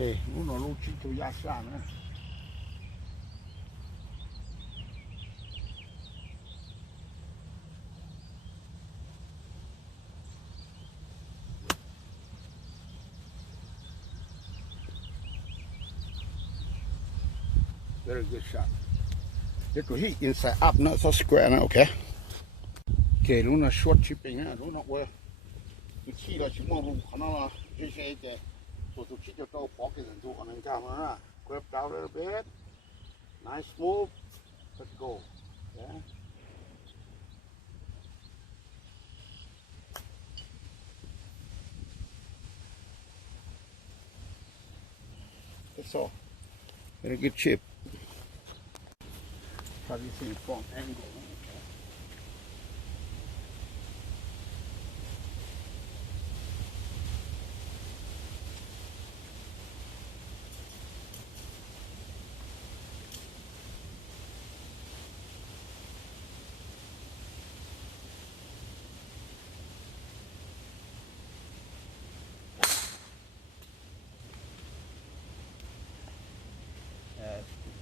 Okay, uno lo chito ya sana. Very good shot. It will hit inside up, not so square now, okay? Okay, luna short chipping, luna well. You see that you want to just say that. So to keep your dog pocket and do on the camera, grab down a little bit. Nice move. Let's go. Yeah. That's all. Very good chip. Probably see from angle.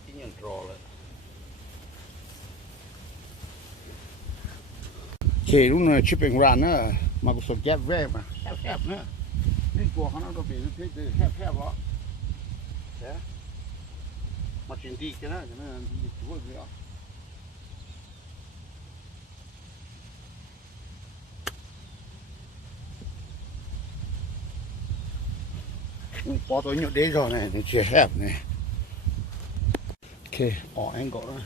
Continue to draw it. Okay, lúc này chipping run nữa, mà cũng sụt ghép về mà, hẹp nữa. Nên của nó đâu bị nó thế hẹp đó. Thế. Mà chuyển đi cái đó, cho nên đi chúa gì đó. Bỏ tôi nhậu đế rồi này, chỉ hẹp này. Okay, bỏ angle đó.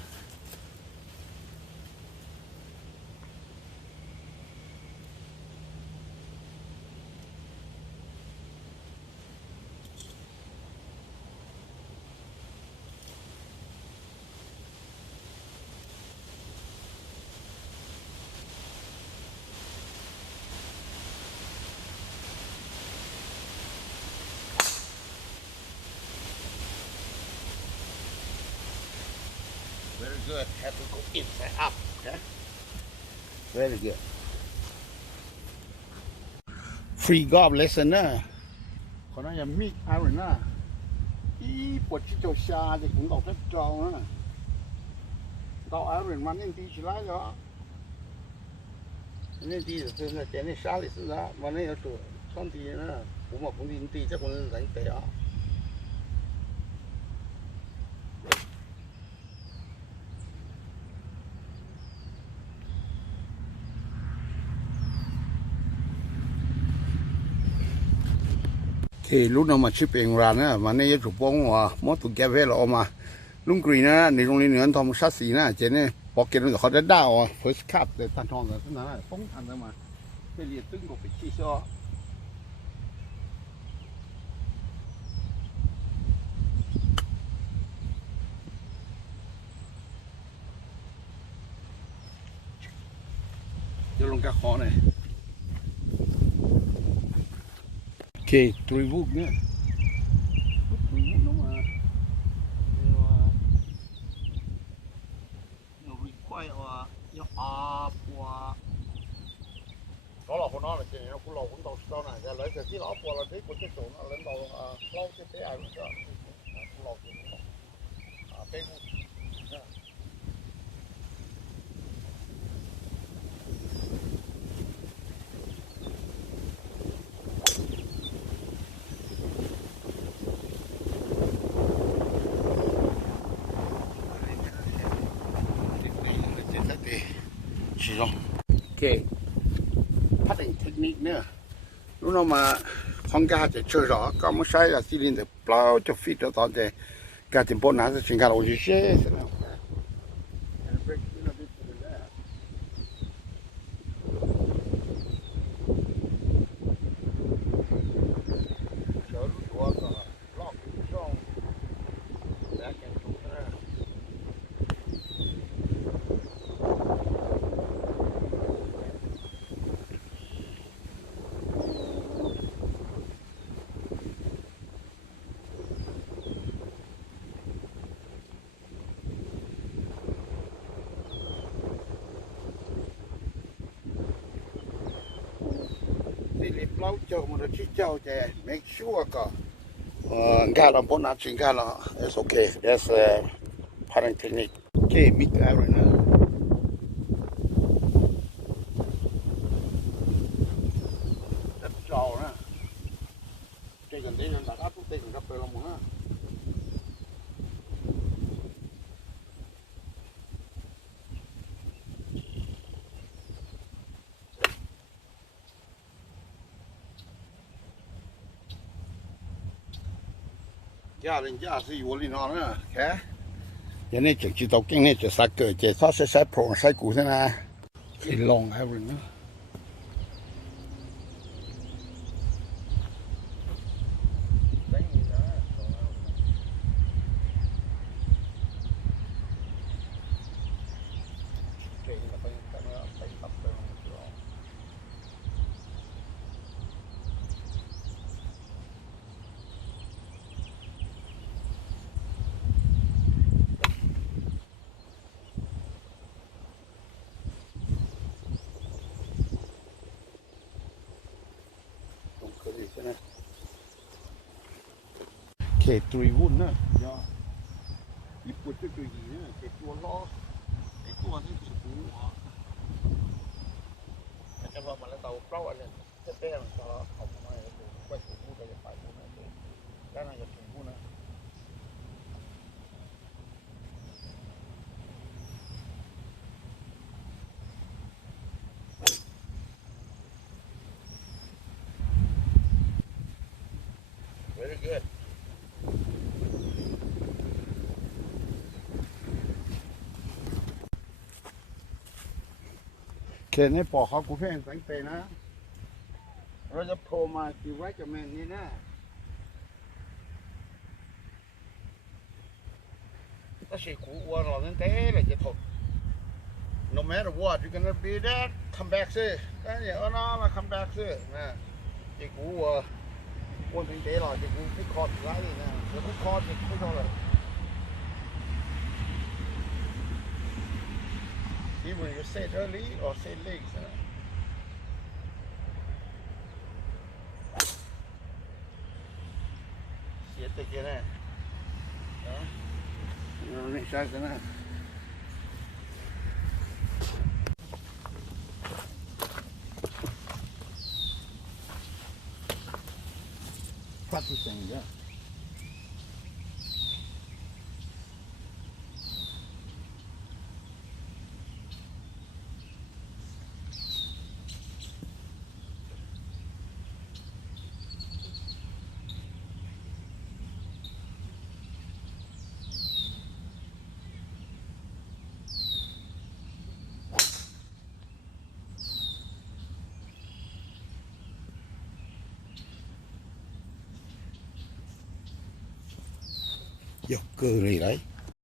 Very good. Have to go inside up. Okay. Very good. Free golf lesson นะคนนั้นยังมีอะไรนะอีปวดที่เจ้าชาจะถึงดอกเจ้านะดอกอะไรมันนี่ดี起来了นี่ดี就是在那沙里是啊完了要做上地呢我们工地这个人得啊thì lúc nào mà shipping ra nữa mà này chụp bóng mà mất tụi kia về rồi mà lúc green á này trong này nữa thằng sát xì nè trên này bỏ kia nó họ đã đào first cut để tan thong rồi thế nào phóng thành rồi mà cái liệt tương của phải chi so cho luôn cá khó này. Okay, three wood nữa. Three wood nó mà nó require your up và đó là của nó là chuyện nó cũng lâu cũng đâu này giờ lấy cái nó qua là thấy của cái chỗ nó lên đầu lâu cái ai cũng lâu cái chỉ rồi. Ok, putting technique nữa. Lúc nào mà không ra thì chơi rõ, có một sai là xin được bao cho fit cho tao thì cả tiền bốn nãy sẽ chuyển cả đầu gì xe. Lâu chờ mà nó chỉ chờ để make sure cả Got on board, not got it's okay. That's pattern technique. Okay, meet the right now. That's jaw, huh? Taking this and that, taking up the one. Gia đình gia sĩ vô linh hồn nữa, okay? Giờ này chỉ tàu kinh này chỉ sai cỡ, chỉ sao sẽ sai pro sai cũ thế nào? Cái long hay rồi nữa. Kể tùy vun nữa, do đi bút cái tùy gì nữa, cái tua lo, cái tua nó chỉ cú họ, cái mà là tàu plau anh cái bé làm sao học mà quay tùy vun cái phải vun này, cái này là tùy vun này. Very good. Cái này bỏ họ cũng phải đánh tiền á, rồiจะโผล่มาที่ไว้กับแม่นี่นะถ้าใช่กูอ้วนหรอกนั่นเต้เลยจะถก no matter what you're gonna be there come back ซิก็เนี่ยน้ามา come back ซินะจะกูอ้วนเป็นเต้หรอกจะกูไม่คอร์ดไรนะเดี๋ยวกูคอร์ดไม่เท่าไหร่ Even you say early or say late นะเสียตัวเกี่ยนะนี่ใช่ไหมพัดที่เสียงเยอะYo, cơ này đấy.